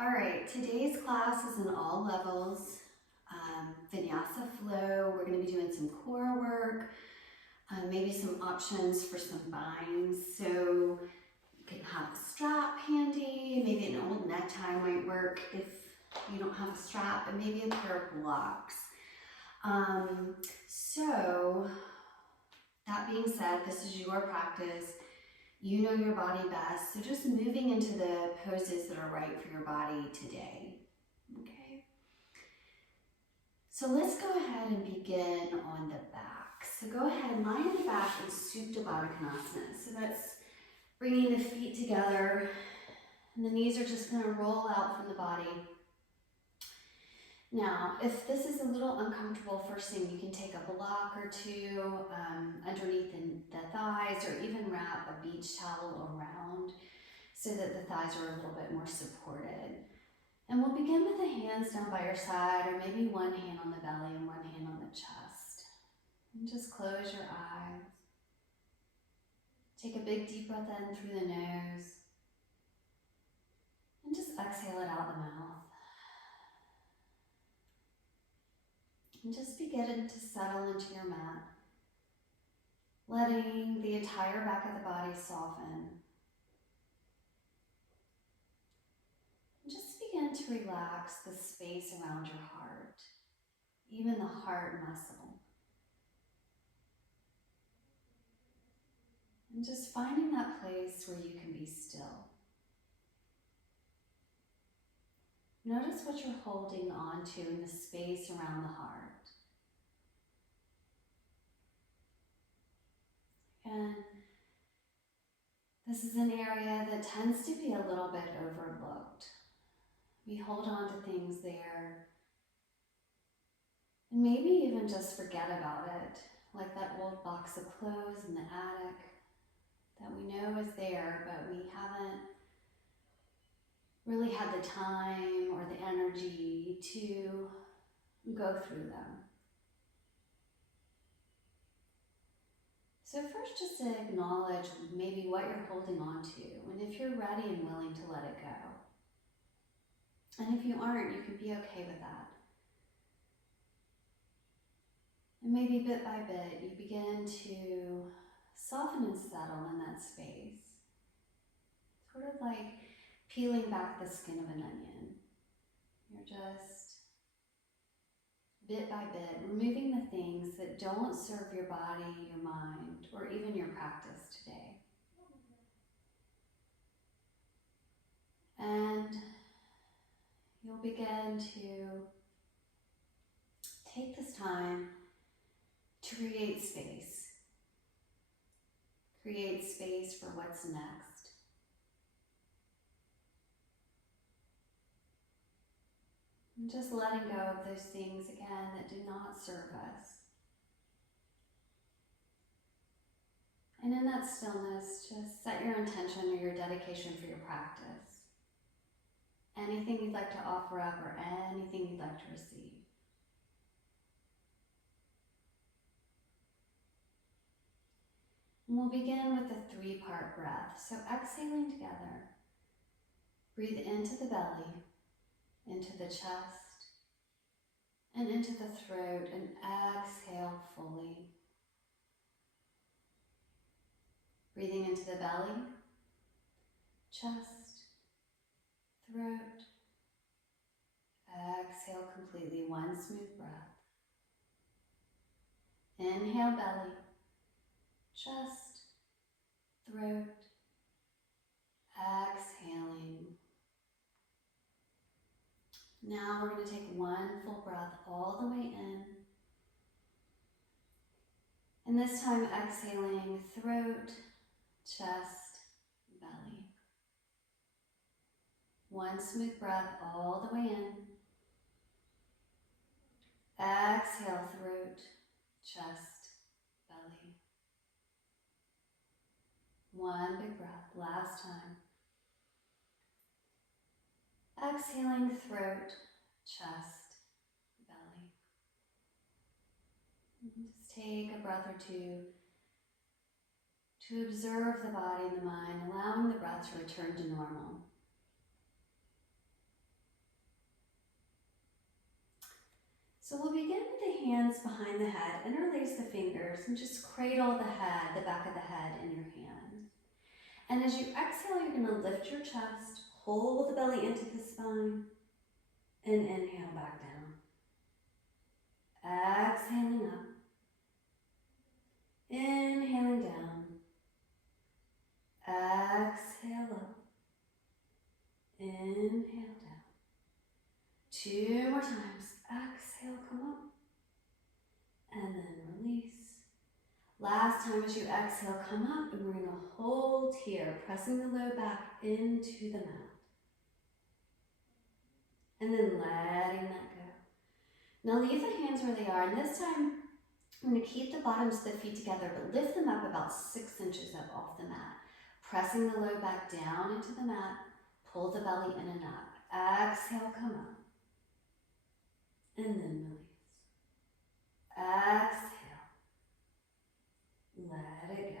All right, today's class is in all levels. Vinyasa Flow, we're going to be doing some core work, maybe some options for some binds. So you can have a strap handy, maybe an old necktie might work if you don't have a strap, and maybe a pair of blocks. So that being said, this is your practice. You know your body best, so just moving into the poses that are right for your body today, okay? So let's go ahead and begin on the back. So go ahead and lie on the back in Supta Baddha Konasana. So that's bringing the feet together, and the knees are just gonna roll out from the body. Now, if this is a little uncomfortable, first thing, you can take a block or two underneath the thighs, or even wrap a beach towel around so that the thighs are a little bit more supported. And we'll begin with the hands down by your side, or maybe one hand on the belly and one hand on the chest. And just close your eyes. Take a big deep breath in through the nose, and just exhale it out the mouth. And just begin to settle into your mat, letting the entire back of the body soften. And just begin to relax the space around your heart, even the heart muscle. And just finding that place where you can be still. Notice what you're holding on to in the space around the heart. And this is an area that tends to be a little bit overlooked. We hold on to things there, and maybe even just forget about it, like that old box of clothes in the attic that we know is there, but we haven't really had the time or the energy to go through them. So first, just to acknowledge maybe what you're holding on to, and if you're ready and willing to let it go. And if you aren't, you can be okay with that. And maybe bit by bit, you begin to soften and settle in that space. Sort of like peeling back the skin of an onion. You're just bit by bit removing the things that don't serve your body, your mind, or even your practice today. And you'll begin to take this time to create space. Create space for what's next. And just letting go of those things again that do not serve us. And in that stillness, just set your intention or your dedication for your practice. Anything you'd like to offer up or anything you'd like to receive. And we'll begin with a 3-part breath. So exhaling together, breathe into the belly, into the chest, and into the throat, and exhale fully. Breathing into the belly, chest, throat. Exhale completely, one smooth breath. Inhale, belly, chest, throat. Exhaling. Now we're going to take one full breath all the way in. And this time exhaling, throat, chest, belly. One smooth breath all the way in. Exhale, throat, chest, belly. One big breath, last time. Exhaling, throat, chest, belly. Just take a breath or two to observe the body and the mind, allowing the breath to return to normal. So we'll begin with the hands behind the head, interlace the fingers, and just cradle the head, the back of the head in your hand. And as you exhale, you're gonna lift your chest, hold the belly into the spine, and inhale back down. Exhaling up, inhaling down, exhale up, inhale down. 2 more times, exhale, come up, and then release. Last time as you exhale, come up, and we're gonna hold here, pressing the low back into the mat. And then letting that go. Now leave the hands where they are, and this time I'm going to keep the bottoms of the feet together, but lift them up about 6 inches up off the mat. Pressing the low back down into the mat, pull the belly in and up. Exhale, come up. And then release. Exhale. Let it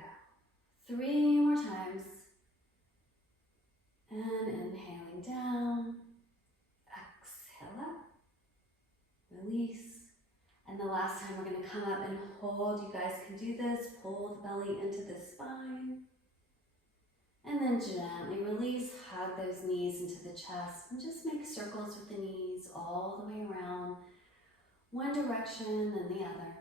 go. 3 more times. And inhaling down. Exhale up. Release. And the last time we're going to come up and hold. You guys can do this. Pull the belly into the spine. And then gently release. Hug those knees into the chest. And just make circles with the knees all the way around. One direction and the other.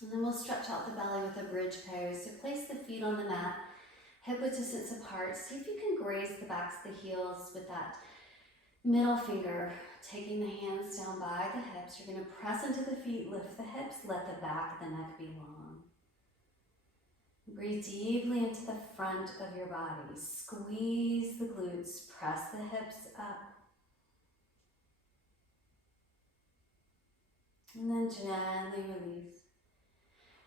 And then we'll stretch out the belly with a bridge pose. So place the feet on the mat, hip width distance apart. See if you can graze the backs of the heels with that middle finger, taking the hands down by the hips. You're going to press into the feet, lift the hips, let the back of the neck be long. Breathe deeply into the front of your body. Squeeze the glutes, press the hips up. And then gently release.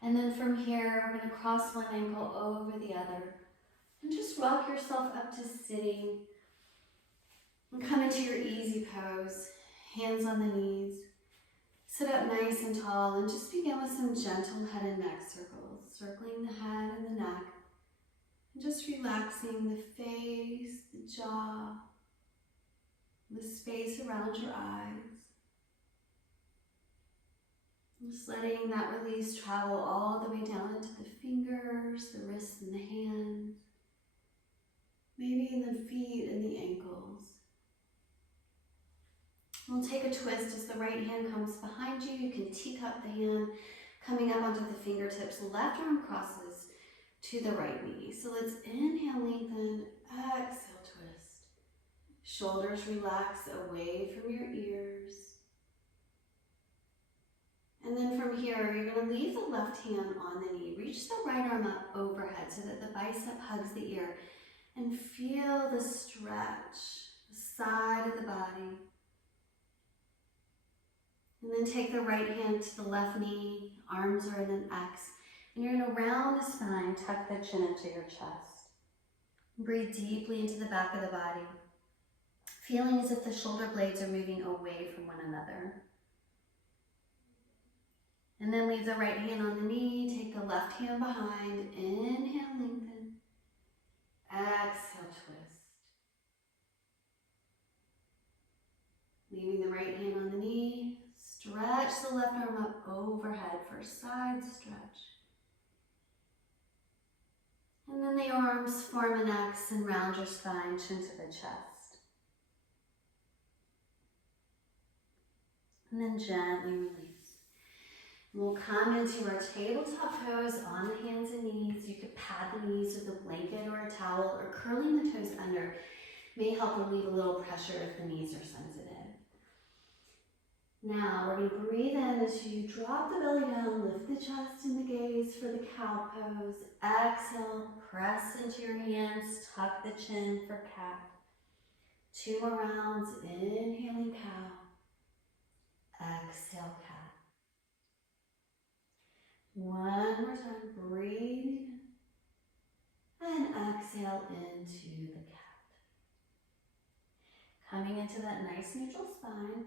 And then from here, we're going to cross one ankle over the other. And just rock yourself up to sitting. And come into your easy pose. Hands on the knees. Sit up nice and tall and just begin with some gentle head and neck circles. Circling the head and the neck. And just relaxing the face, the jaw, the space around your eyes. Just letting that release travel all the way down into the fingers, the wrists and the hands. Maybe in the feet and the ankles. We'll take a twist as the right hand comes behind you. You can teacup the hand coming up onto the fingertips. Left arm crosses to the right knee. So let's inhale, lengthen, exhale, twist. Shoulders relax away from your ears. And then from here, you're going to leave the left hand on the knee. Reach the right arm up overhead so that the bicep hugs the ear. And feel the stretch, the side of the body. And then take the right hand to the left knee, arms are in an X. And you're going to round the spine, tuck the chin into your chest. Breathe deeply into the back of the body, feeling as if the shoulder blades are moving away from one another. And then leave the right hand on the knee, take the left hand behind, inhale, lengthen, exhale, twist. Leaving the right hand on the knee, stretch the left arm up overhead for a side stretch. And then the arms form an X and round your spine, chin to the chest. And then gently release. We'll come into our tabletop pose on the hands and knees. You could pad the knees with a blanket or a towel, or curling the toes under may help relieve a little pressure if the knees are sensitive. Now we're going to breathe in as you drop the belly down, lift the chest and the gaze for the cow pose. Exhale, press into your hands, tuck the chin for cat. 2 more rounds, inhaling cow. Exhale, cat. One more time, breathe. And exhale into the cat. Coming into that nice neutral spine,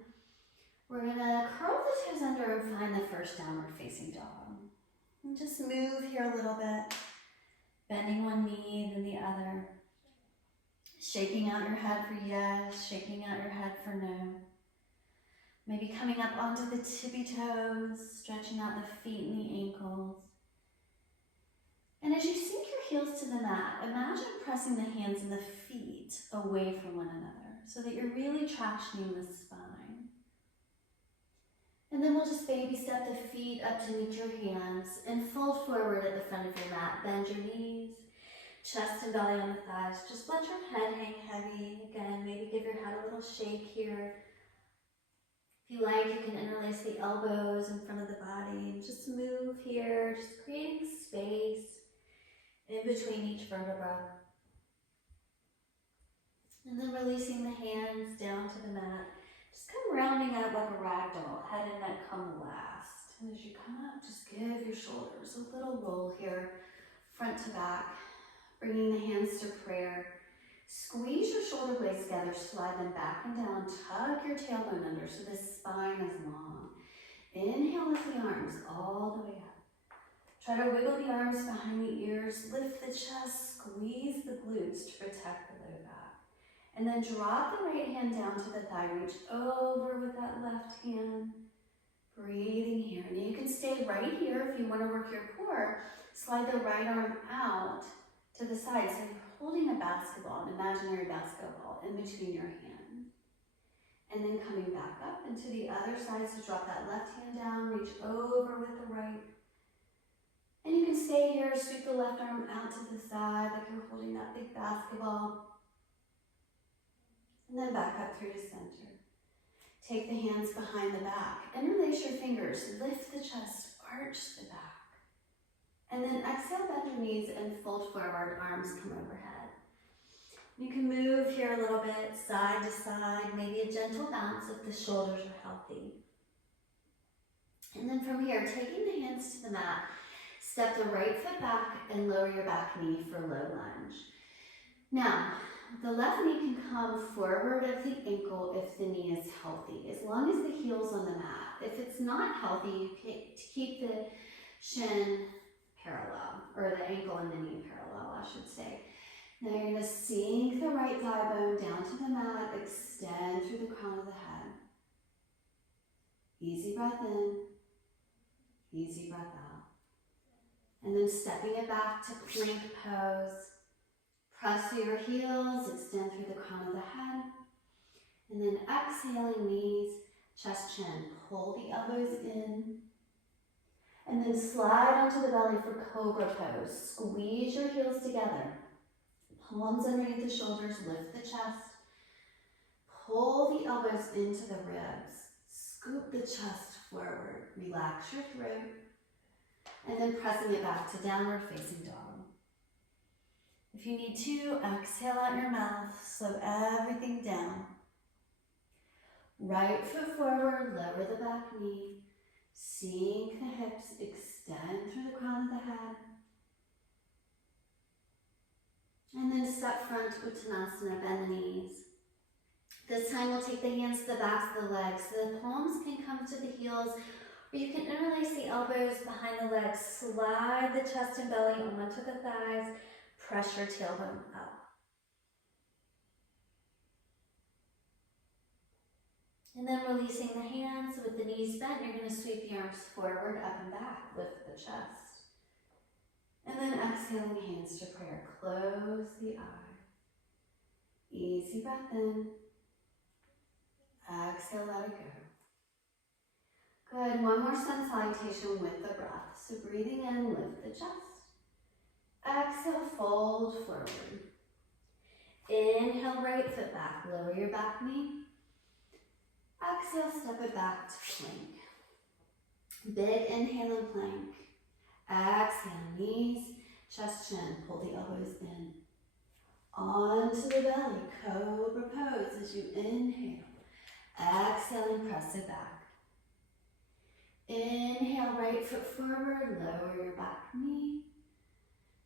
we're going to curl the toes under and find the first downward facing dog. And just move here a little bit, bending one knee then the other. Shaking out your head for yes, shaking out your head for no. Maybe coming up onto the tippy toes, stretching out the feet and the ankles. And as you sink your heels to the mat, imagine pressing the hands and the feet away from one another so that you're really tractioning the spine. And then we'll just baby step the feet up to meet your hands and fold forward at the front of your mat. Bend your knees, chest and belly on the thighs. Just let your head hang heavy. Again, maybe give your head a little shake here. If you like, you can interlace the elbows in front of the body and just move here, just creating space in between each vertebra. And then releasing the hands down to the mat. Just come rounding up like a rag doll. Head and neck come last. And as you come up, just give your shoulders a little roll here, front to back, bringing the hands to prayer. Squeeze your shoulder blades together, slide them back and down, tuck your tailbone under so the spine is long. Inhale, lift the arms all the way up. Try to wiggle the arms behind the ears, lift the chest, squeeze the glutes to protect the low back. And then drop the right hand down to the thigh, reach over with that left hand. Breathing here. And you can stay right here if you want to work your core. Slide the right arm out to the side. So you're holding a basketball, an imaginary basketball, in between your hands. And then coming back up into the other side. So drop that left hand down, reach over with the right. And you can stay here, sweep the left arm out to the side like you're holding that big basketball. And then back up through to center. Take the hands behind the back. Interlace your fingers. Lift the chest. Arch the back. And then exhale, bend your knees and fold forward. Arms come overhead. You can move here a little bit, side to side. Maybe a gentle bounce if the shoulders are healthy. And then from here, taking the hands to the mat, step the right foot back and lower your back knee for low lunge. Now, the left knee can come forward of the ankle if the knee is healthy, as long as the heel's on the mat. If it's not healthy, you can keep the shin parallel, or the ankle and the knee parallel, I should say. Now you're going to sink the right thigh bone down to the mat, extend through the crown of the head. Easy breath in, easy breath out. And then stepping it back to plank pose. Press through your heels, extend through the crown of the head. And then exhaling knees, chest, chin. Pull the elbows in. And then slide onto the belly for cobra pose. Squeeze your heels together. Palms underneath the shoulders, lift the chest. Pull the elbows into the ribs. Scoop the chest forward. Relax your throat. And then pressing it back to downward facing dog. If you need to, exhale out your mouth, slow everything down. Right foot forward, lower the back knee. Sink the hips, extend through the crown of the head. And then step front, Uttanasana, bend the knees. This time we'll take the hands to the backs of the legs. So the palms can come to the heels, or you can interlace the elbows behind the legs. Slide the chest and belly onto the thighs. Press your tailbone up. And then releasing the hands with the knees bent, you're going to sweep the arms forward, up and back, lift the chest. And then exhaling hands to prayer. Close the eye. Easy breath in. Exhale, let it go. Good. One more sun salutation with the breath. So breathing in, lift the chest. Exhale, fold forward. Inhale, right foot back. Lower your back knee. Exhale, step it back to plank. Big inhale and plank. Exhale, knees, chest, chin. Pull the elbows in. Onto the belly, cobra pose as you inhale. Exhale and press it back. Inhale, right foot forward. Lower your back knee.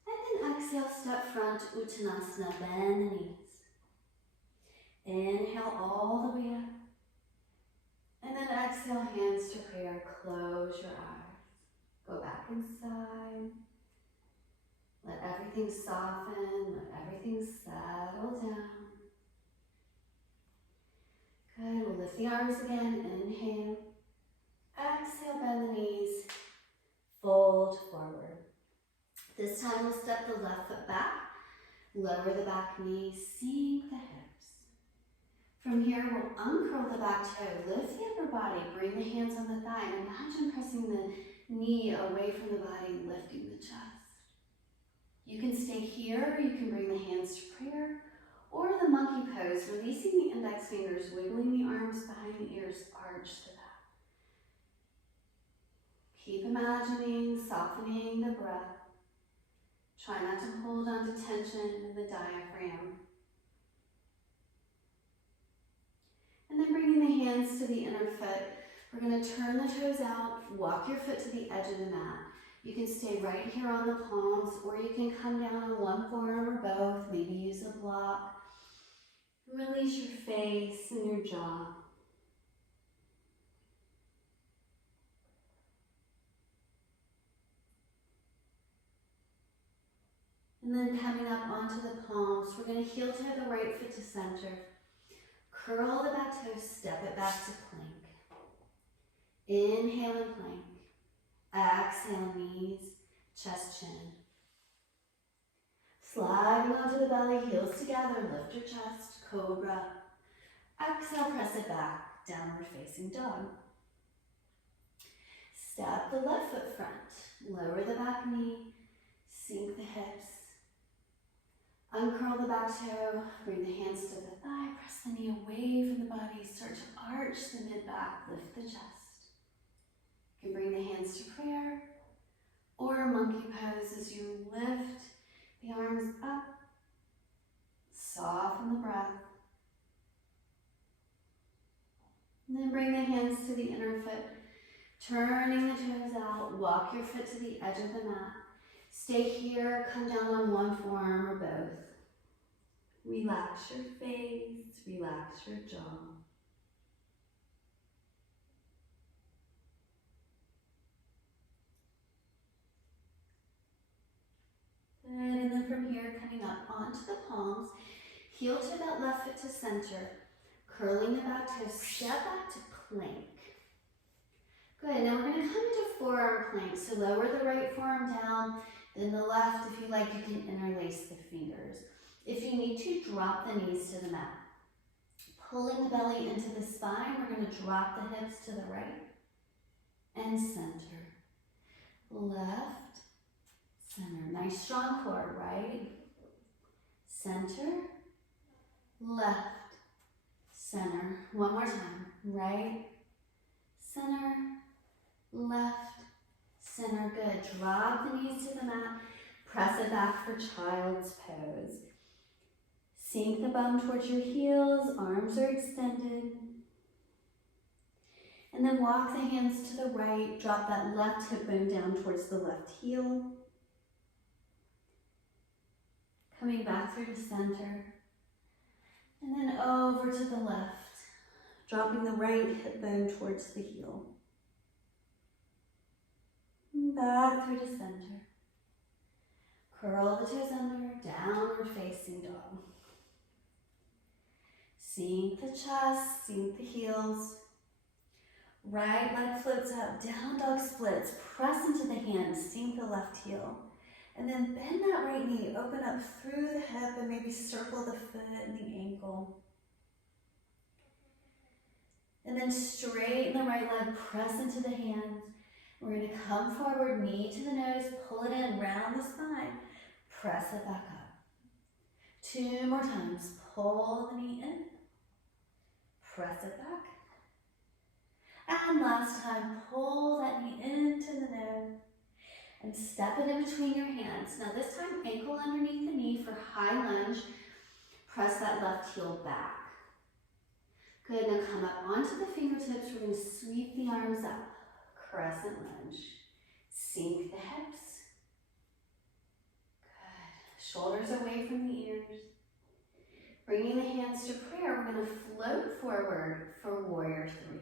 And then exhale, step front, Uttanasana, bend the knees. Inhale all the way up. And then exhale, hands to prayer, close your eyes. Go back inside. Let everything soften, let everything settle down. Good, we'll Lift the arms again, inhale. Exhale, bend the knees, fold forward. This time we'll step the left foot back, lower the back knee, sink the hips. From here, we'll uncurl the back toe, lift the upper body, bring the hands on the thigh, and imagine pressing the knee away from the body, lifting the chest. You can stay here, or you can bring the hands to prayer, or the monkey pose, releasing the index fingers, wiggling the arms behind the ears, arch the back. Keep imagining, softening the breath. Try not to hold on to tension in the diaphragm. And then bringing the hands to the inner foot, we're going to turn the toes out, walk your foot to the edge of the mat. You can stay right here on the palms, or you can come down on one forearm or both, maybe use a block. Release your face and your jaw. And then coming up onto the palms, we're going to heel toe the right foot to center. Curl the back toes, step it back to plank. Inhale and plank. Exhale, knees, chest, chin. Sliding onto the belly, heels together, lift your chest, cobra. Exhale, press it back, downward facing dog. Step the left foot front, lower the back knee, sink the hips. Uncurl the back toe, bring the hands to the thigh, press the knee away from the body, start to arch the mid-back, lift the chest. You can bring the hands to prayer, or monkey pose as you lift the arms up, soften the breath. And then bring the hands to the inner foot, turning the toes out, walk your foot to the edge of the mat. Stay here, come down on one forearm or both. Relax your face, relax your jaw. Good, and then from here, coming up onto the palms, heel to that left foot to center, curling the back toes, step back to plank. Good, now we're going to come into forearm plank, so lower the right forearm down, then the left. If you like, you can interlace the fingers. If you need to, drop the knees to the mat. Pulling the belly into the spine, we're going to drop the hips to the right and center. Left, center. Nice strong core, right? Center, left, center. One more time. Right, center, left, center. Good. Drop the knees to the mat. Press it back for child's pose. Sink the bum towards your heels, arms are extended. And then walk the hands to the right, drop that left hip bone down towards the left heel. Coming back through to center. And then over to the left, dropping the right hip bone towards the heel. And back through to center. Curl the toes under, downward facing dog. Sink the chest, sink the heels. Right leg floats up, down dog splits. Press into the hands, sink the left heel. And then bend that right knee, open up through the hip and maybe circle the foot and the ankle. And then straighten the right leg, press into the hands. We're going to come forward, knee to the nose, pull it in, round the spine. Press it back up. 2 more times. Pull the knee in. Press it back. And last time, pull that knee into the nose and step it in between your hands. Now this time, ankle underneath the knee for high lunge. Press that left heel back. Good, now come up onto the fingertips. We're going to sweep the arms up. Crescent lunge. Sink the hips. Good. Shoulders away from the ears. Bringing the hands to prayer, we're going to float forward for warrior 3.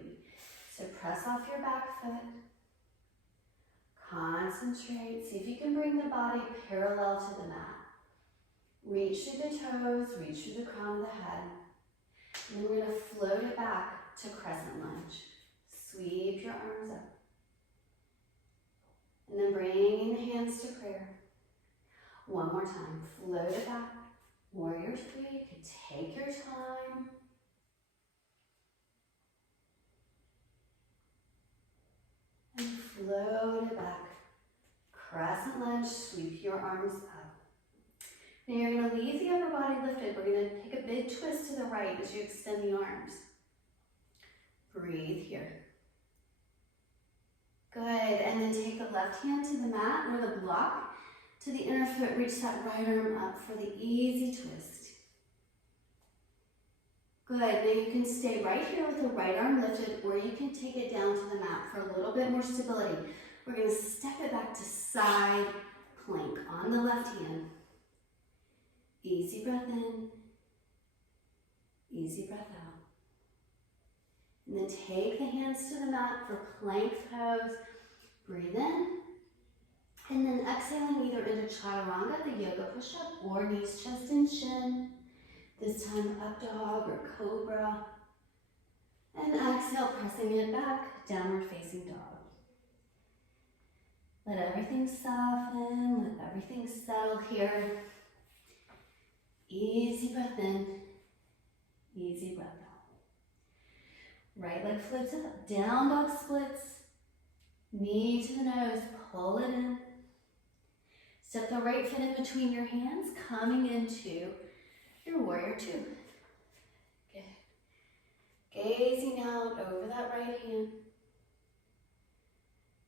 So press off your back foot. Concentrate. See if you can bring the body parallel to the mat. Reach through the toes, reach through the crown of the head. And then we're going to float it back to crescent lunge. Sweep your arms up. And then bringing the hands to prayer. One more time. Float it back. Warrior three. You can take your time. And float it back. Crescent lunge. Sweep your arms up. Now you're going to leave the upper body lifted. We're going to take a big twist to the right as you extend the arms. Breathe here. Good, and then take the left hand to the mat or the block to the inner foot. Reach that right arm up for the easy twist. Good, now you can stay right here with the right arm lifted, or you can take it down to the mat for a little bit more stability. We're going to step it back to side plank on the left hand. Easy breath in, easy breath out. And then take the hands to the mat for plank pose. Breathe in. And then exhaling either into chaturanga, the yoga push-up, or knees, chest, and shin. This time up dog or cobra. And exhale, pressing it back, downward facing dog. Let everything soften, let everything settle here. Easy breath in, easy breath out. Right leg floats up, down dog splits. Knee to the nose, pull it in. Step the right foot in between your hands, coming into your warrior two. Good. Gazing out over that right hand.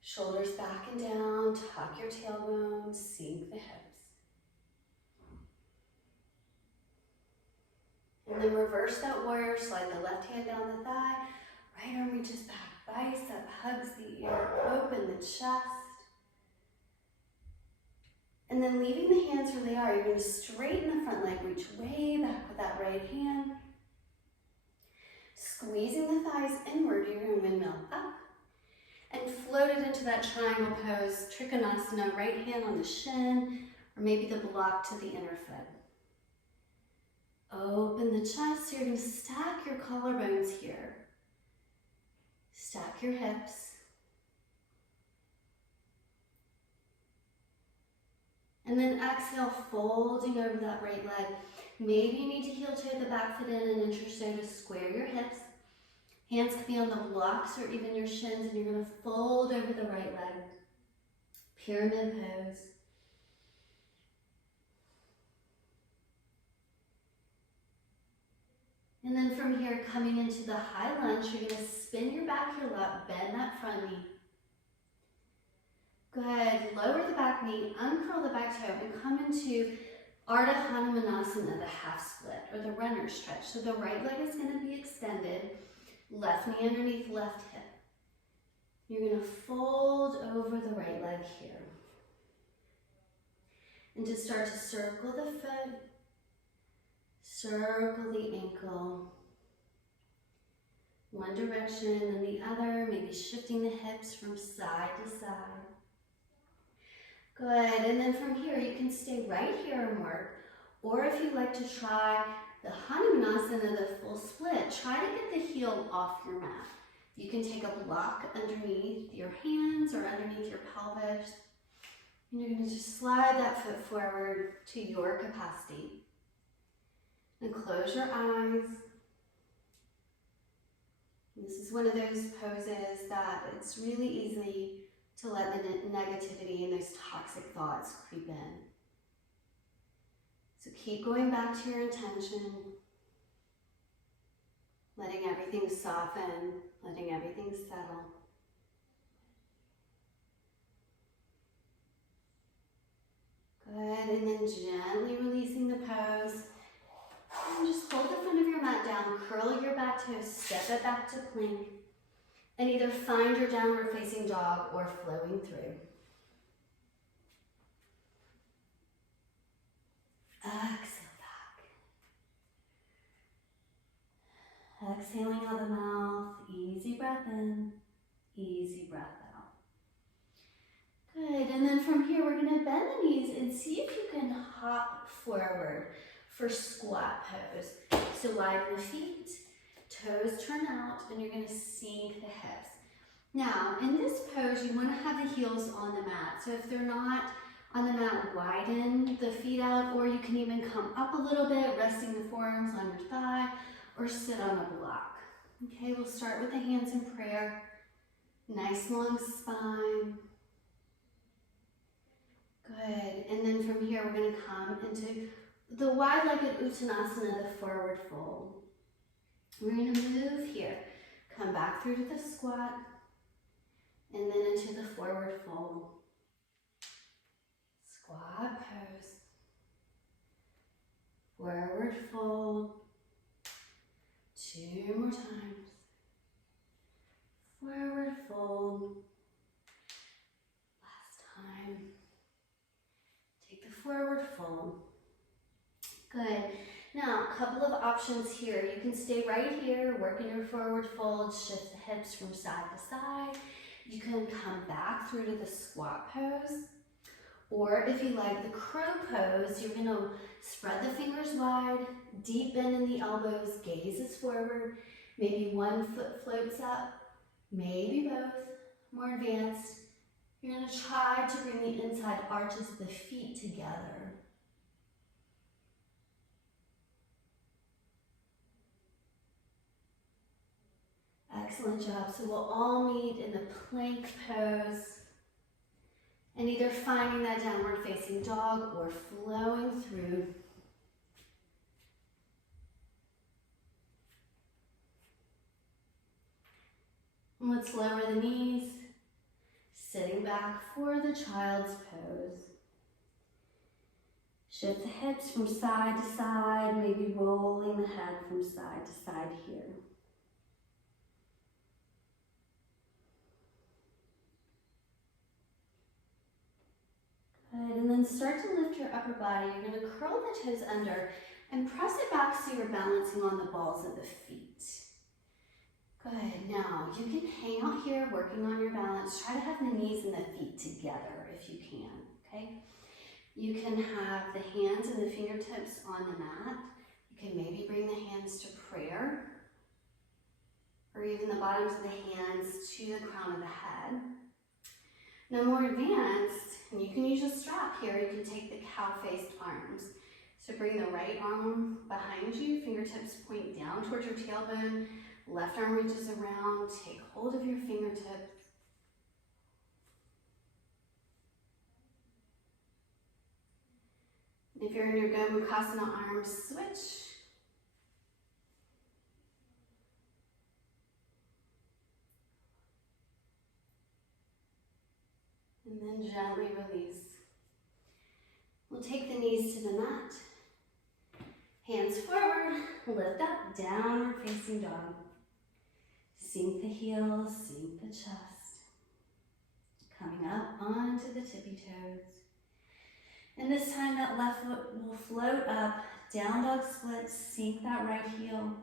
Shoulders back and down, tuck your tailbone, sink the hips. And then reverse that warrior, slide the left hand down the thigh, right arm reaches back, bicep hugs the ear, open the chest. And then leaving the hands where they are, you're going to straighten the front leg, reach way back with that right hand. Squeezing the thighs inward, you're going to windmill up and float it into that triangle pose, Trikonasana, right hand on the shin, or maybe the block to the inner foot. Open the chest, you're going to stack your collarbones here. Stack your hips. And then exhale, folding over that right leg. Maybe you need to heel toe the back foot in an inch or so to square your hips. Hands can be on the blocks or even your shins, and you're going to fold over the right leg. Pyramid pose. And then from here, coming into the high lunge, you're going to spin your back heel up, bend that front knee. Good. Lower the back knee, uncurl the back toe, and come into Ardha Hanumanasana, the half split, or the runner stretch. So the right leg is going to be extended, left knee underneath left hip. You're going to fold over the right leg here. And to start to circle the foot, circle the ankle. One direction, then the other, maybe shifting the hips from side to side. Good, and then from here, you can stay right here and work, or if you like to try the Hanumanasana, the full split, try to get the heel off your mat. You can take a block underneath your hands or underneath your pelvis, and you're going to just slide that foot forward to your capacity. And close your eyes. This is one of those poses that it's really easy to let the negativity and those toxic thoughts creep in. So keep going back to your intention, letting everything soften, letting everything settle. Good, and then gently releasing the pose. And just hold the front of your mat down, curl your back toes, step it back to plank, and either find your downward facing dog or flowing through. Exhale back. Exhaling out the mouth, easy breath in, easy breath out. Good, and then from here we're going to bend the knees and see if you can hop forward for squat pose. So widen the feet, Toes turn out, and you're gonna sink the hips. Now, in this pose, you wanna have the heels on the mat. So if they're not on the mat, widen the feet out, or you can even come up a little bit, resting the forearms on your thigh, or sit on a block. Okay, we'll start with the hands in prayer. Nice long spine. Good, and then from here, we're gonna come into the wide-legged Uttanasana, the forward fold. We're gonna move here. Come back through to the squat, and then into the forward fold. Squat pose. Forward fold. 2 more times. Forward fold. Last time. Take the forward fold. Good. Now, a couple of options here. You can stay right here, work in your forward fold, shift the hips from side to side. You can come back through to the squat pose. Or if you like the crow pose, you're gonna spread the fingers wide, deep bend in the elbows, gaze is forward. Maybe one foot floats up, maybe both. More advanced. You're gonna try to bring the inside arches of the feet together. Excellent job. So we'll all meet in the plank pose and either finding that downward facing dog or flowing through. And let's lower the knees, sitting back for the child's pose. Shift the hips from side to side, maybe rolling the head from side to side here. Good, and then start to lift your upper body. You're gonna curl the toes under and press it back so you're balancing on the balls of the feet. Good, now you can hang out here working on your balance. Try to have the knees and the feet together if you can, okay? You can have the hands and the fingertips on the mat. You can maybe bring the hands to prayer, or even the bottoms of the hands to the crown of the head. Now more advanced, and you can use a strap here, you can take the cow-faced arms. So bring the right arm behind you, fingertips point down towards your tailbone, left arm reaches around, take hold of your fingertips. If you're in your Gomukhasana, arms switch. And then gently release. We'll take the knees to the mat. Hands forward, lift up, downward facing dog. Sink the heels, sink the chest. Coming up onto the tippy toes. And this time that left foot will float up, down dog split, sink that right heel.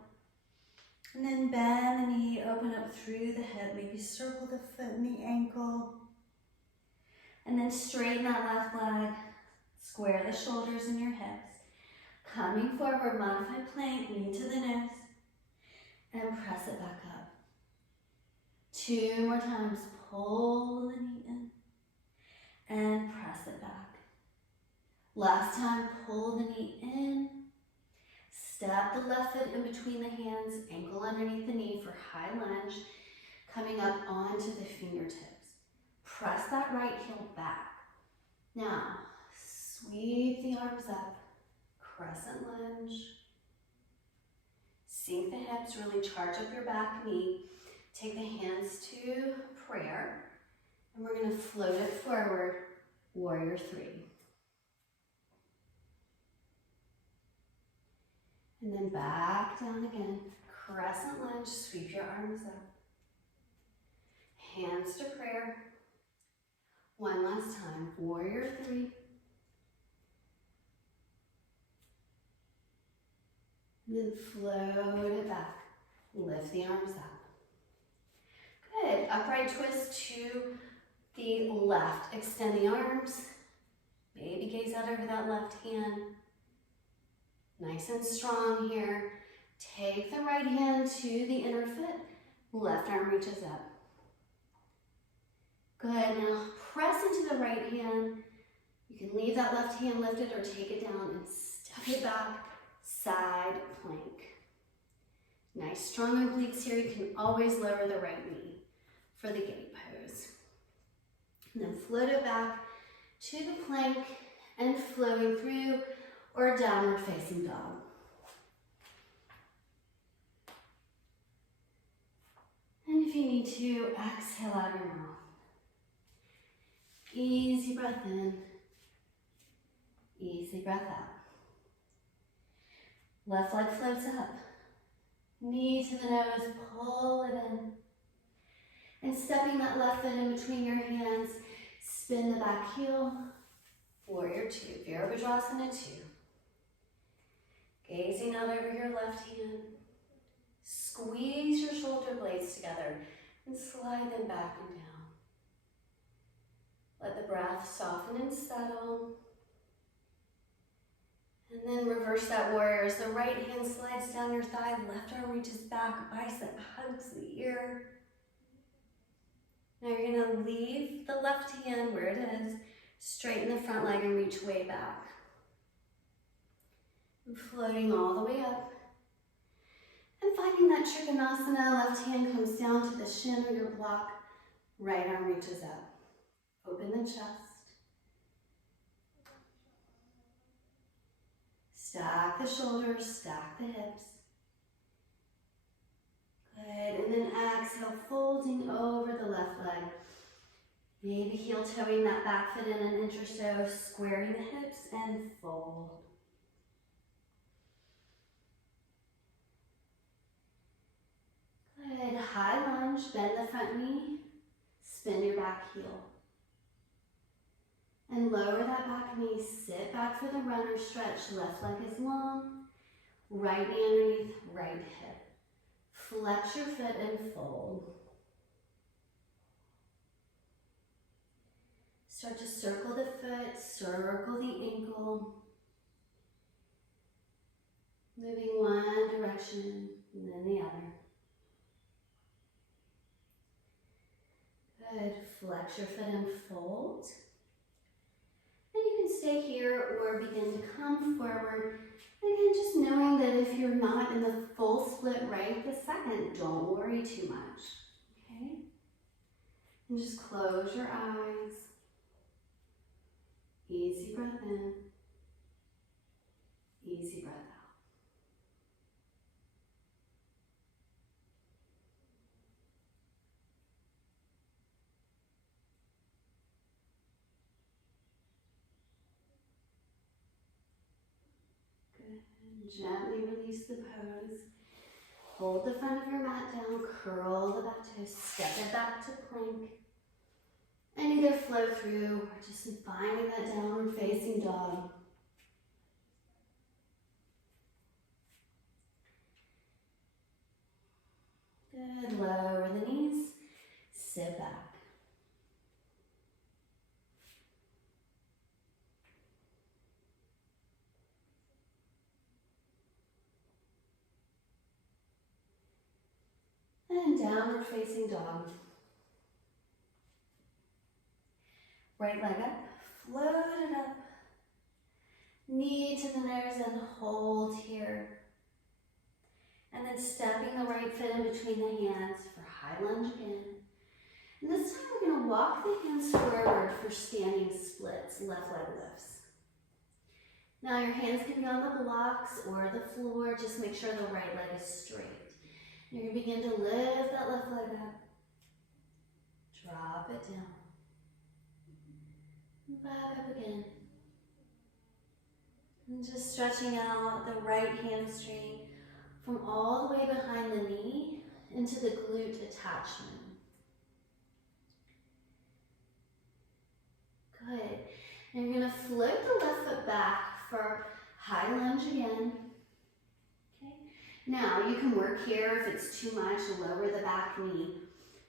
And then bend the knee, open up through the hip, maybe circle the foot and the ankle. And then straighten that left leg, square the shoulders and your hips. Coming forward, modified plank, knee to the nose, and press it back up. 2 more times, pull the knee in, and press it back. Last time, pull the knee in, step the left foot in between the hands, ankle underneath the knee for high lunge, coming up onto the fingertips. Press that right heel back. Now, sweep the arms up, crescent lunge. Sink the hips, really charge up your back knee. Take the hands to prayer, and we're gonna float it forward, warrior 3. And then back down again, crescent lunge, sweep your arms up. Hands to prayer. One last time, warrior 3. And then float it back. Lift the arms up. Good, upright twist to the left. Extend the arms. Maybe gaze out over that left hand. Nice and strong here. Take the right hand to the inner foot. Left arm reaches up. Good. Now press into the right hand. You can leave that left hand lifted or take it down and step it back. Side plank. Nice strong obliques here. You can always lower the right knee for the gate pose. And then float it back to the plank and flowing through or downward facing dog. And if you need to, exhale out of your mouth. Easy breath in, easy breath out. Left leg floats up. Knee to the nose, pull it in. And stepping that left foot in between your hands, spin the back heel, warrior two, Virabhadrasana 2. Gazing out over your left hand, squeeze your shoulder blades together and slide them back and down. Let the breath soften and settle. And then reverse that warrior as the right hand slides down your thigh, left arm reaches back, bicep hugs the ear. Now you're going to leave the left hand where it is, straighten the front leg and reach way back. And floating all the way up. And finding that Trikonasana, left hand comes down to the shin or your block, right arm reaches up. Open the chest. Stack the shoulders, stack the hips. Good, and then exhale, folding over the left leg. Maybe heel toeing that back foot in an inch or so, squaring the hips and fold. Good, high lunge, bend the front knee, spin your back heel. And lower that back knee, sit back for the runner stretch, left leg is long, right knee underneath, right hip. Flex your foot and fold. Start to circle the foot, circle the ankle. Moving one direction and then the other. Good, flex your foot and fold. And you can stay here or begin to come forward. And again, just knowing that if you're not in the full split right this second, don't worry too much, okay? And just close your eyes. Easy breath in, easy breath out. Gently release the pose. Hold the front of your mat down, curl the back toes, step it back to plank. And either flow through or just finding that downward facing dog. Good, lower the knees, sit back. And downward facing dog. Right leg up, float it up. Knee to the nose and hold here. And then stepping the right foot in between the hands for high lunge again. And this time we're going to walk the hands forward for standing splits, left leg lifts. Now your hands can be on the blocks or the floor, just make sure the right leg is straight. You're going to begin to lift that left leg up. Drop it down. Back up again. And just stretching out the right hamstring from all the way behind the knee into the glute attachment. Good. And you're going to float the left foot back for high lunge again. Okay. Now you can work here if it's too much, lower the back knee.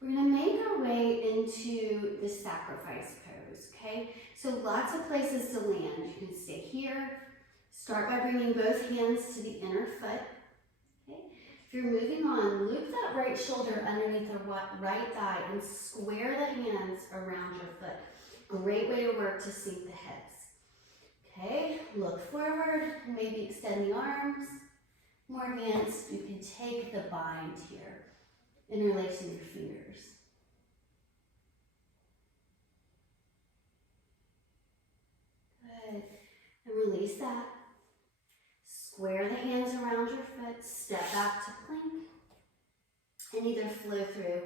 We're going to make our way into the sacrifice pose, okay? So lots of places to land. You can stay here. Start by bringing both hands to the inner foot, okay? you're moving on, loop that right shoulder underneath the right thigh and square the hands around your foot. Great way to work to sink the hips. Okay, look forward, maybe extend the arms. More advanced, you can take the bind here, interlacing your fingers. Good, and release that. Square the hands around your foot, step back to plank, and either flow through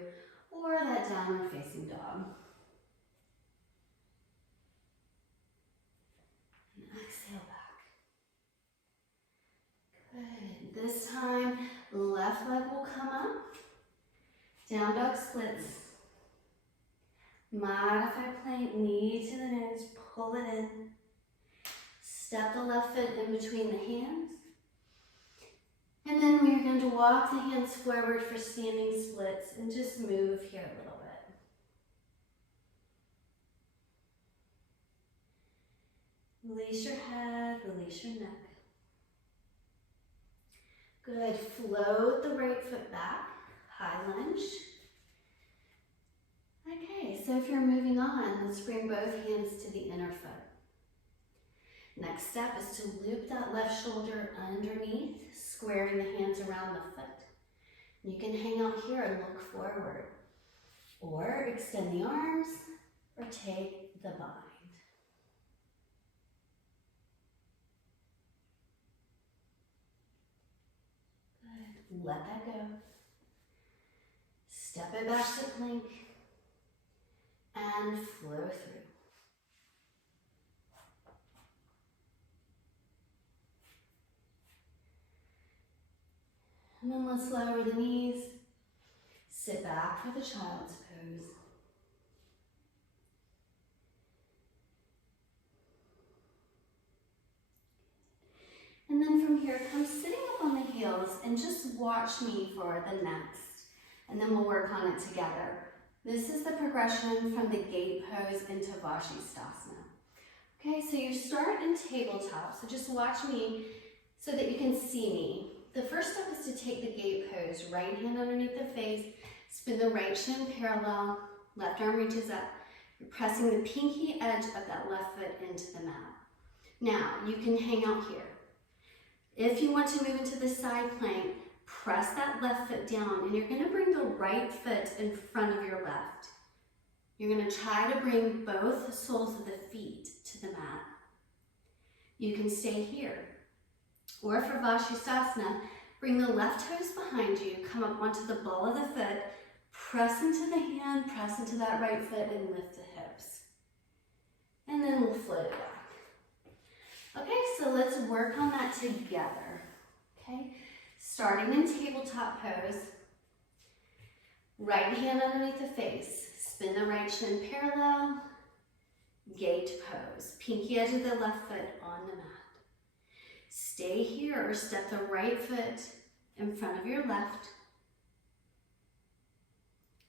or that downward facing dog. And exhale back. Good. This time, left leg will come up. Down dog splits. Modify plank, knee to the nose, pull it in. Step the left foot in between the hands. And then we're going to walk the hands forward for standing splits and just move here a little bit. Release your head, release your neck. Good, float the right foot back, high lunge. Okay, so if you're moving on, let's bring both hands to the inner foot. Next step is to loop that left shoulder underneath, squaring the hands around the foot. You can hang out here and look forward, or extend the arms, or take the bind. Good, let that go. Step it back to plank, and flow through. And then let's lower the knees, sit back for the child's pose. And then from here, come sitting up on the heels and just watch me for the next. And then we'll work on it together. This is the progression from the gate pose into Vinyasa. Okay, so you start in tabletop, so just watch me so that you can see me. The first step is to take the gate pose, right hand underneath the face, spin the right shin parallel, left arm reaches up. You're pressing the pinky edge of that left foot into the mat. Now, you can hang out here. If you want to move into the side plank, press that left foot down and you're going to bring the right foot in front of your left. You're going to try to bring both soles of the feet to the mat. You can stay here. Or for Vinyasa, bring the left toes behind you, come up onto the ball of the foot, press into the hand, press into that right foot and lift the hips. And then we'll float it back. Okay, so let's work on that together. Okay, starting in tabletop pose, right hand underneath the face, spin the right shin parallel, gate pose, pinky edge of the left foot on the mat. Stay here or step the right foot in front of your left.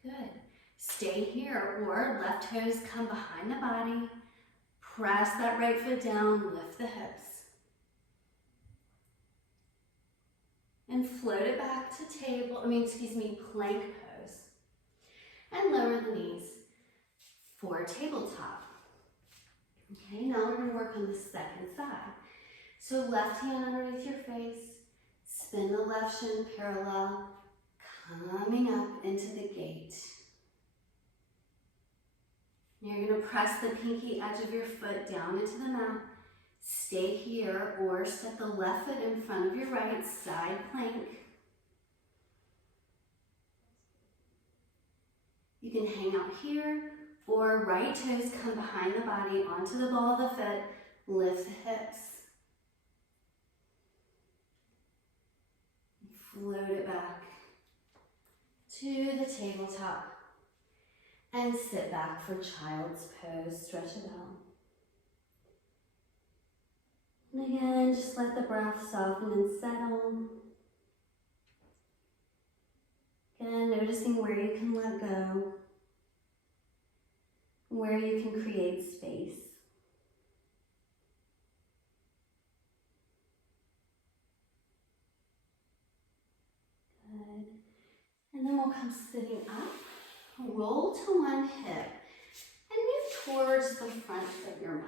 Good. Stay here or left toes come behind the body. Press that right foot down, lift the hips. And float it back to plank pose. And lower the knees for tabletop. Okay, now we're going to work on the second side. So left hand underneath your face, spin the left shin parallel, coming up into the gate. You're going to press the pinky edge of your foot down into the mat. Stay here or step the left foot in front of your right, side plank. You can hang out here or right toes come behind the body onto the ball of the foot, lift the hips. Float it back to the tabletop and sit back for child's pose, stretch it out. And again, just let the breath soften and settle. Again, noticing where you can let go, where you can create space. we'll come sitting up, roll to one hip, and move towards the front of your mat.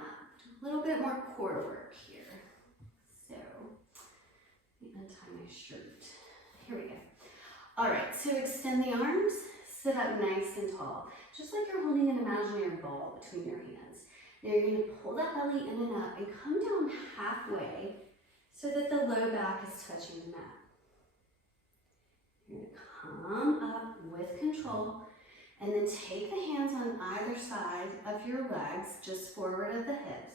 A little bit more core work here. So, let me untie my shirt. Here we go. All right, so extend the arms, sit up nice and tall, just like you're holding an imaginary ball between your hands. Now you're going to pull that belly in and up and come down halfway so that the low back is touching the mat. You're going to come up with control and then take the hands on either side of your legs, just forward of the hips.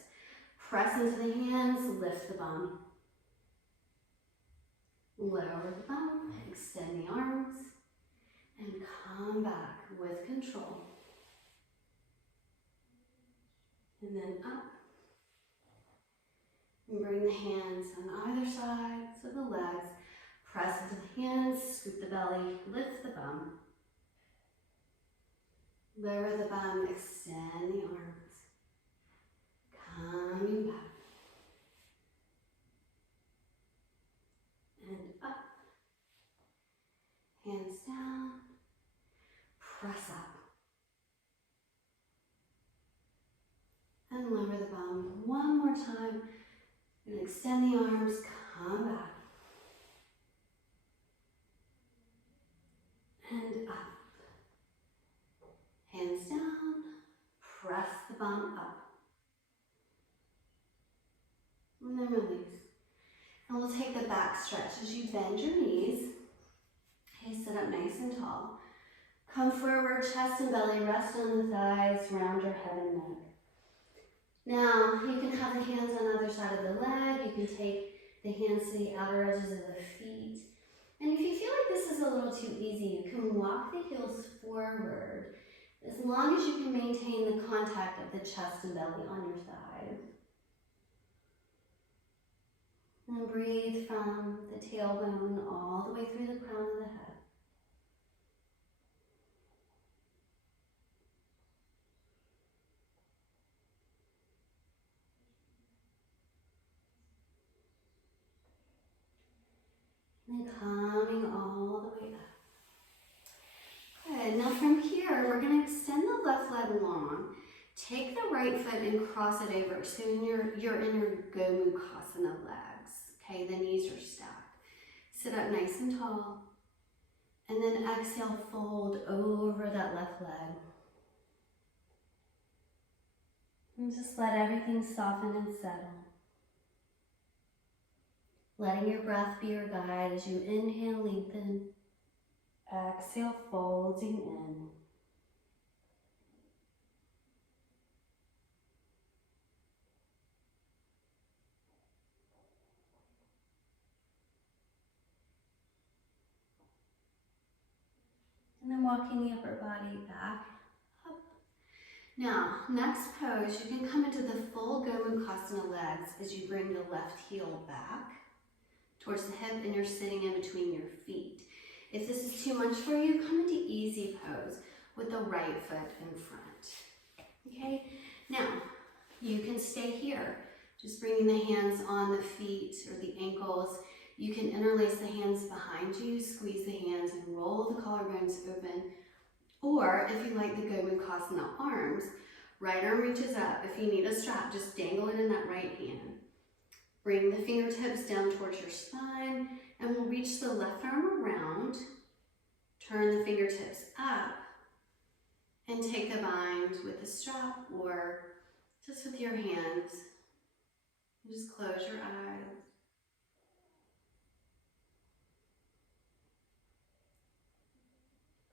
Press into the hands, lift the bum. Lower the bum, extend the arms, and come back with control. And then up. And bring the hands on either side of the legs. Press into the hands, scoop the belly, lift the bum. Lower the bum, extend the arms. Coming back. And up. Hands down. Press up. And lower the bum one more time. And extend the arms, come back. And up. Hands down, press the bum up. And then release. And we'll take the back stretch as you bend your knees. Okay, sit up nice and tall. Come forward, chest and belly, rest on the thighs, round your head and neck. Now, you can have the hands on either side of the leg. You can take the hands to the outer edges of the feet. And if you feel like this is a little too easy, you can walk the heels forward as long as you can maintain the contact of the chest and belly on your thighs. And breathe from the tailbone all the way through the crown of the head. And coming all the way up. Good. Now from here, we're going to extend the left leg long. Take the right foot and cross it over. So you're in your Gomukhasana legs. Okay, the knees are stacked. Sit up nice and tall. And then exhale, fold over that left leg. And just let everything soften and settle. Letting your breath be your guide as you inhale, lengthen. Exhale, folding in. And then walking the upper body back up. Now, next pose, you can come into the full Gomukhasana legs as you bring the left heel back towards the hip and you're sitting in between your feet. If this is too much for you, come into easy pose with the right foot in front. Okay, now you can stay here, just bringing the hands on the feet or the ankles. You can interlace the hands behind you, squeeze the hands and roll the collarbones open. Or if you like the Gomukhasana arms, right arm reaches up. If you need a strap, just dangle it in that right hand. Bring the fingertips down towards your spine and we'll reach the left arm around. Turn the fingertips up and take the bind with the strap or just with your hands. Just close your eyes.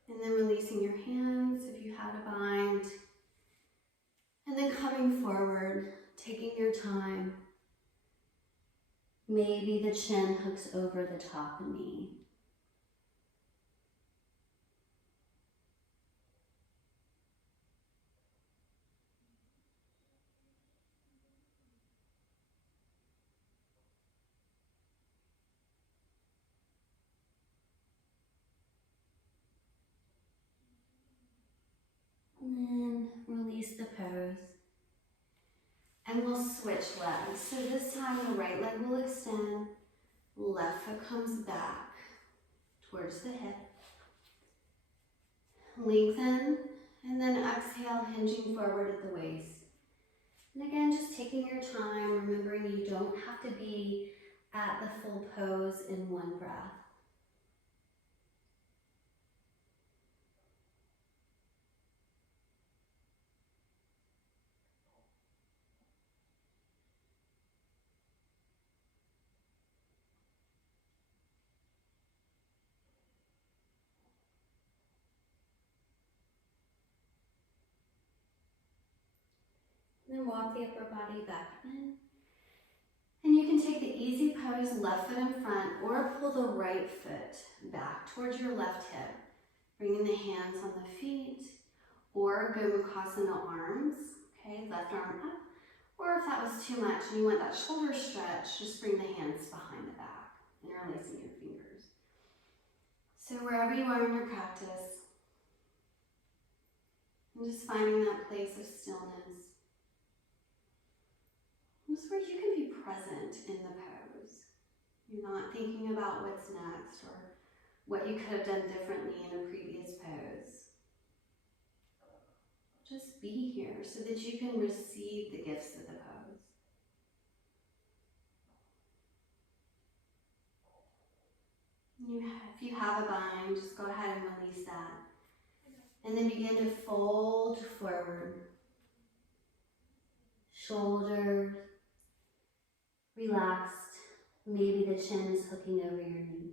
And then releasing your hands if you had a bind. And then coming forward, taking your time. Maybe the chin hooks over the top knee. And then release the pose. And we'll switch legs. So this time the right leg will extend, left foot comes back towards the hip. lengthen, and then exhale, hinging forward at the waist. And again, just taking your time, remembering you don't have to be at the full pose in one breath. And then walk the upper body back in. And you can take the easy pose, left foot in front, or pull the right foot back towards your left hip. Bringing the hands on the feet, or Gomukhasana arms, okay, left arm up. Or if that was too much and you want that shoulder stretch, just bring the hands behind the back, interlacing your fingers. So wherever you are in your practice, and just finding that place of stillness. Just where you can be present in the pose. You're not thinking about what's next or what you could have done differently in a previous pose. Just be here so that you can receive the gifts of the pose. If you have a bind, just go ahead and release that. And then begin to fold forward. Shoulders relaxed. Maybe the chin is hooking over your knee.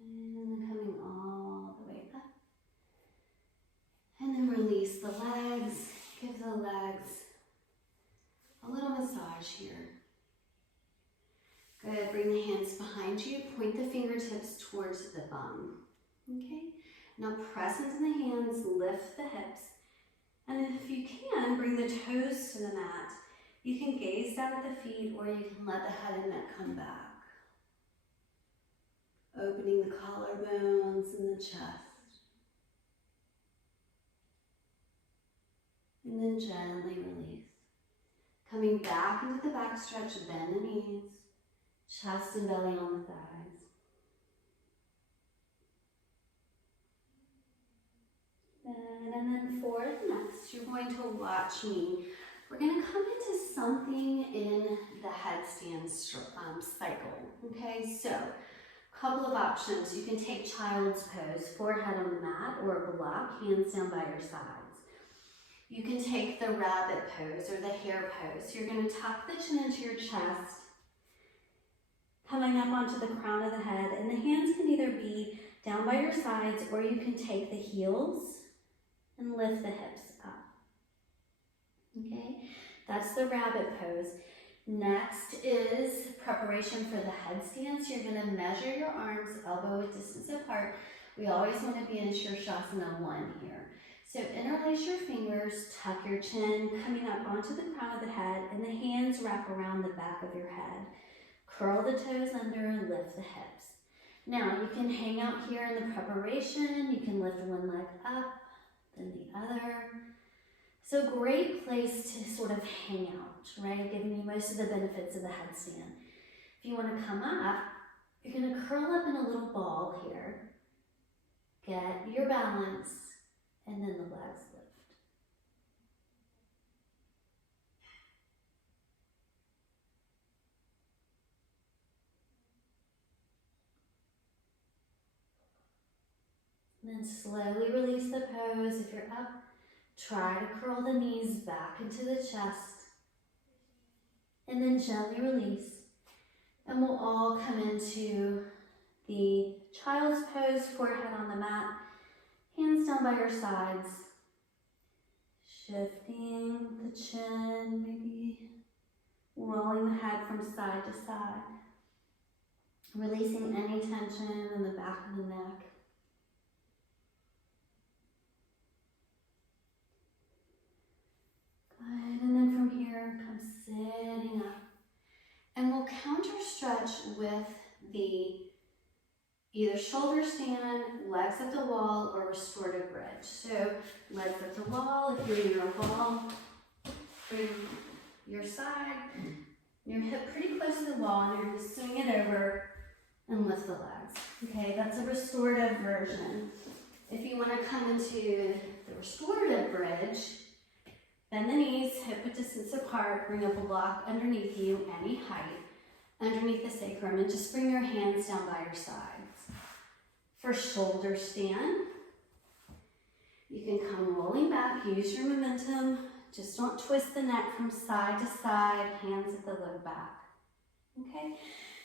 And then coming all the way up. And then release the legs. Give the legs a little massage here. Good. Bring the hands behind you. Point the fingertips towards the bum. Okay. Now press into the hands. Lift the hips. And if you can, bring the toes to the mat. You can gaze down at the feet, or you can let the head and neck come back. Opening the collarbones and the chest. And then gently release. Coming back into the back stretch, bend the knees, chest and belly on the thighs. And then for the next, you're going to watch me. We're going to come into something in the headstand cycle. Okay, so couple of options. You can take child's pose, forehead on the mat or a block, hands down by your sides. You can take the rabbit pose or the hare pose. You're going to tuck the chin into your chest, coming up onto the crown of the head, and the hands can either be down by your sides or you can take the heels and lift the hips up. Okay, that's the rabbit pose. Next is preparation for the headstand. So you're going to measure your arms elbow width distance apart. We always want to be in Shirshasana 1 here. So interlace your fingers, tuck your chin, coming up onto the crown of the head, and the hands wrap around the back of your head. Curl the toes under and lift the hips. Now you can hang out here in the preparation. You can lift one leg up, then the other. So great place to sort of hang out, right? Giving you most of the benefits of the headstand. If you want to come up, you're going to curl up in a little ball here. Get your balance, and then the legs lift. And then slowly release the pose. If you're up, try to curl the knees back into the chest. And then gently release. And we'll all come into the child's pose, forehead on the mat, hands down by your sides. Shifting the chin, maybe rolling the head from side to side. Releasing any tension in the back of the neck. Good, and then from here, come sitting up. And we'll count stretch with the either shoulder stand, legs at the wall, or restorative bridge. So legs at the wall, if you're in your wall, bring your side, your hip pretty close to the wall, and you're going to swing it over and lift the legs. Okay, that's a restorative version. If you want to come into the restorative bridge, bend the knees, hip width distance apart, bring a block underneath you, any height, underneath the sacrum, and just bring your hands down by your sides. For shoulder stand, you can come rolling back, use your momentum, just don't twist the neck from side to side, hands at the low back. Okay,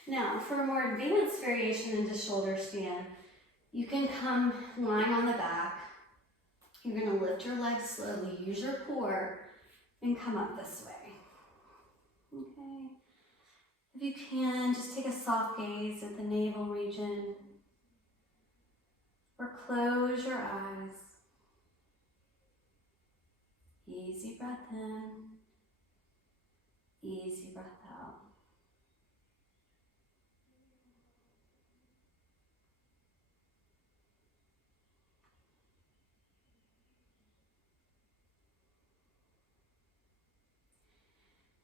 now for a more advanced variation into shoulder stand, you can come lying on the back. You're going to lift your legs slowly, use your core, and come up this way. Okay. If you can, just take a soft gaze at the navel region, or close your eyes. Easy breath in, easy breath out.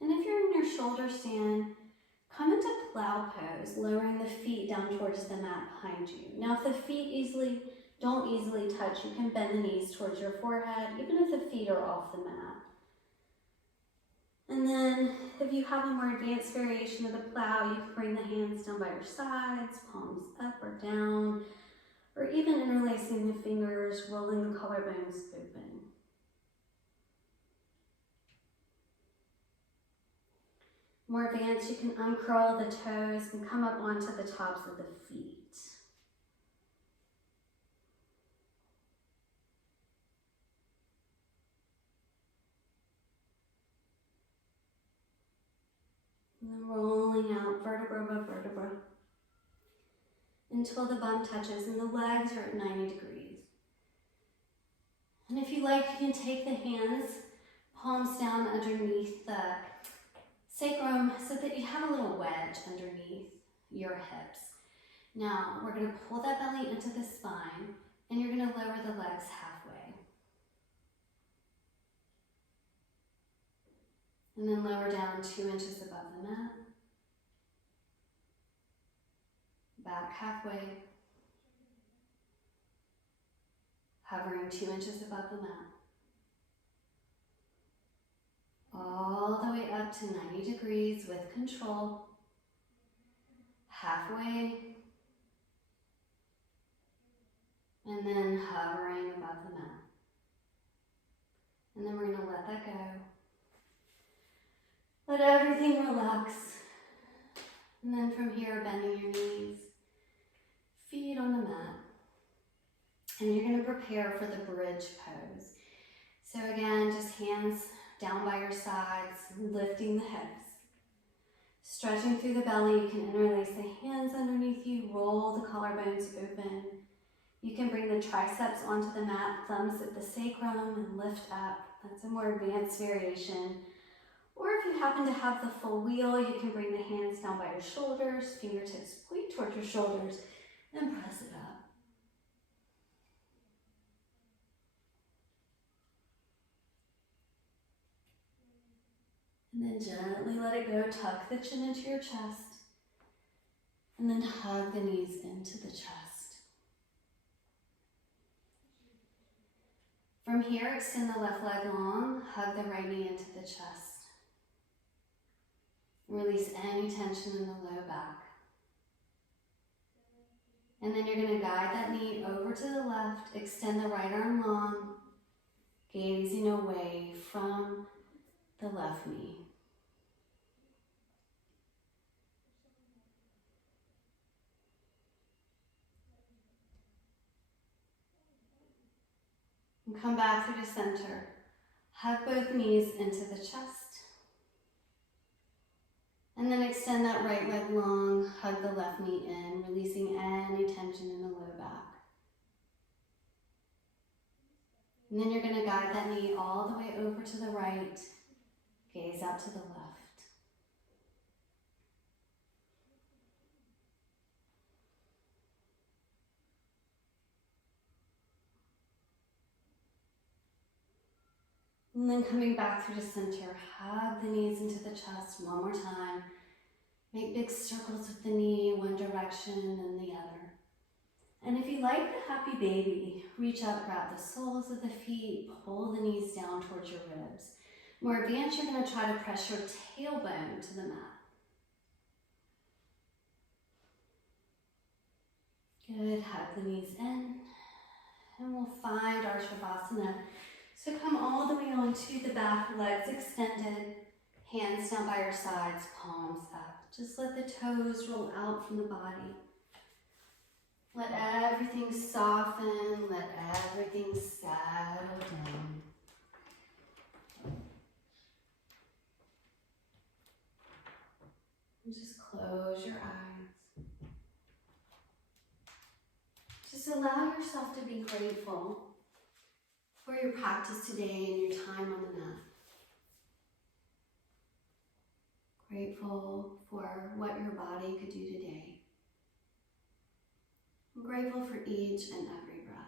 And if you're in your shoulder stand, come into plow pose, lowering the feet down towards the mat behind you. Now if the feet don't easily touch, you can bend the knees towards your forehead, even if the feet are off the mat. And then if you have a more advanced variation of the plow, you can bring the hands down by your sides, palms up or down, or even interlacing the fingers, rolling the collarbones open. More advanced, you can uncurl the toes and come up onto the tops of the feet. And then rolling out vertebra by vertebra until the bum touches and the legs are at 90 degrees. And if you like, you can take the hands, palms down underneath the sacrum so that you have a little wedge underneath your hips. Now, we're going to pull that belly into the spine, and you're going to lower the legs halfway. And then lower down 2 inches above the mat. Back halfway. Hovering 2 inches above the mat. All the way up to 90 degrees with control. Halfway. And then hovering above the mat. And then we're going to let that go. Let everything relax. And then from here, bending your knees, feet on the mat. And you're going to prepare for the bridge pose. So again, just hands down by your sides, lifting the hips. Stretching through the belly, you can interlace the hands underneath you, roll the collarbones open. You can bring the triceps onto the mat, thumbs at the sacrum, and lift up. That's a more advanced variation. Or if you happen to have the full wheel, you can bring the hands down by your shoulders, fingertips point towards your shoulders, and press it up. And then gently let it go, tuck the chin into your chest, and then hug the knees into the chest. From here, extend the left leg long, hug the right knee into the chest. Release any tension in the low back. And then you're going to guide that knee over to the left, extend the right arm long, gazing away from the left knee. And come back through the center. Hug both knees into the chest. And then extend that right leg long, hug the left knee in, releasing any tension in the low back. And then you're going to guide that knee all the way over to the right, gaze out to the left. And then coming back through to center, hug the knees into the chest one more time. Make big circles with the knee, one direction and the other. And if you like the happy baby, reach up, grab the soles of the feet, pull the knees down towards your ribs. More advanced, you're going to try to press your tailbone to the mat. Good, hug the knees in. And we'll find our Shavasana. So come all the way onto the back, legs extended, hands down by your sides, palms up. Just let the toes roll out from the body. Let everything soften, let everything settle down. And just close your eyes. Just allow yourself to be grateful for your practice today and your time on the mat. Grateful for what your body could do today. I'm grateful for each and every breath.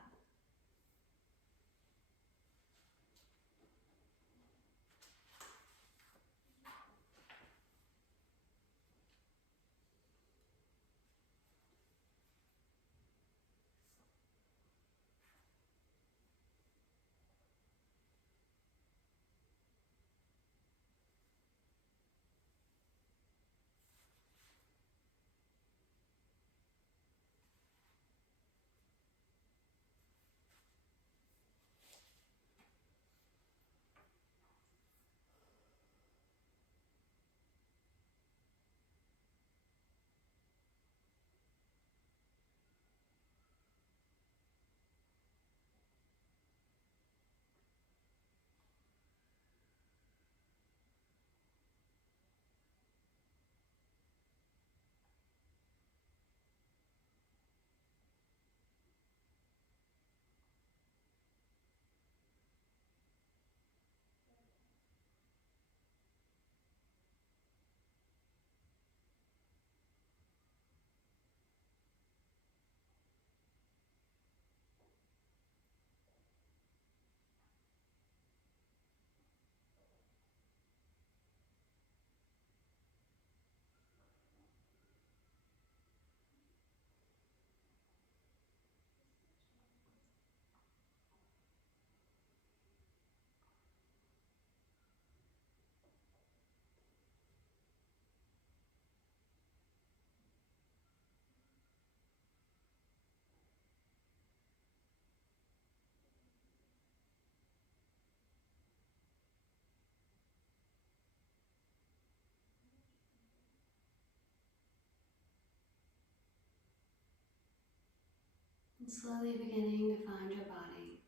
And slowly beginning to find your body.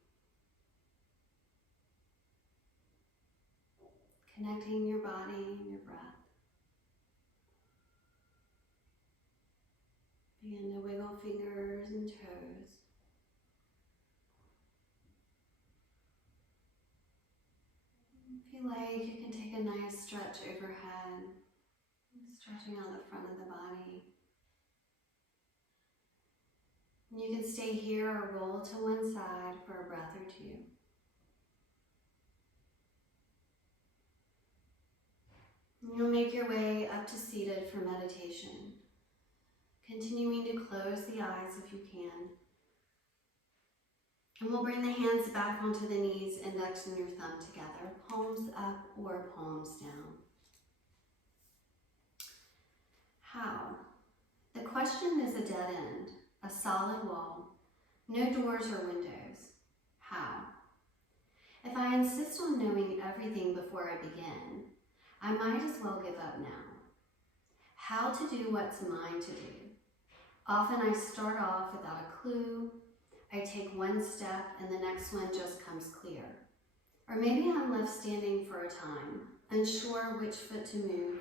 Connecting your body and your breath. Begin to wiggle fingers and toes. If you like, you can take a nice stretch overhead, stretching out the front of the body. And you can stay here or roll to one side for a breath or two. And you'll make your way up to seated for meditation. Continuing to close the eyes if you can. And we'll bring the hands back onto the knees, index and your thumb together, palms up or palms down. How? The question is a dead end, a solid wall, no doors or windows. How? If I insist on knowing everything before I begin, I might as well give up now. How to do what's mine to do. Often I start off without a clue. I take one step and the next one just comes clear. Or maybe I'm left standing for a time, unsure which foot to move,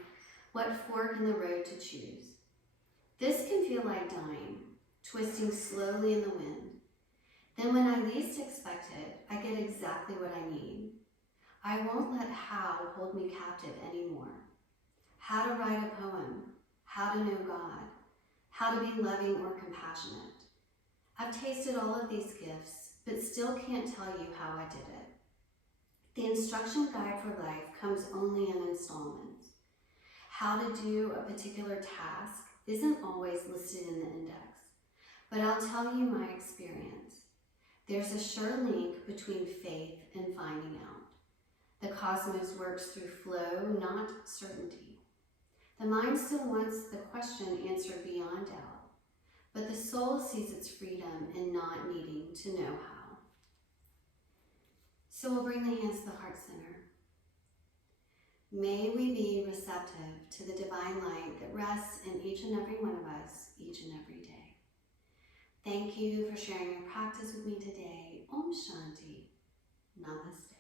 what fork in the road to choose. This can feel like dying, twisting slowly in the wind. Then when I least expect it, I get exactly what I need. I won't let how hold me captive anymore. How to write a poem, how to know God, how to be loving or compassionate. I've tasted all of these gifts, but still can't tell you how I did it. The instruction guide for life comes only in installments. How to do a particular task isn't always listed in the index, but I'll tell you my experience. There's a sure link between faith and finding out. The cosmos works through flow, not certainty. The mind still wants the question answered beyond doubt, but the soul sees its freedom in not needing to know how. So we'll bring the hands to the heart center. May we be receptive to the divine light that rests in each and every one of us, each and every day. Thank you for sharing your practice with me today. Om Shanti. Namaste.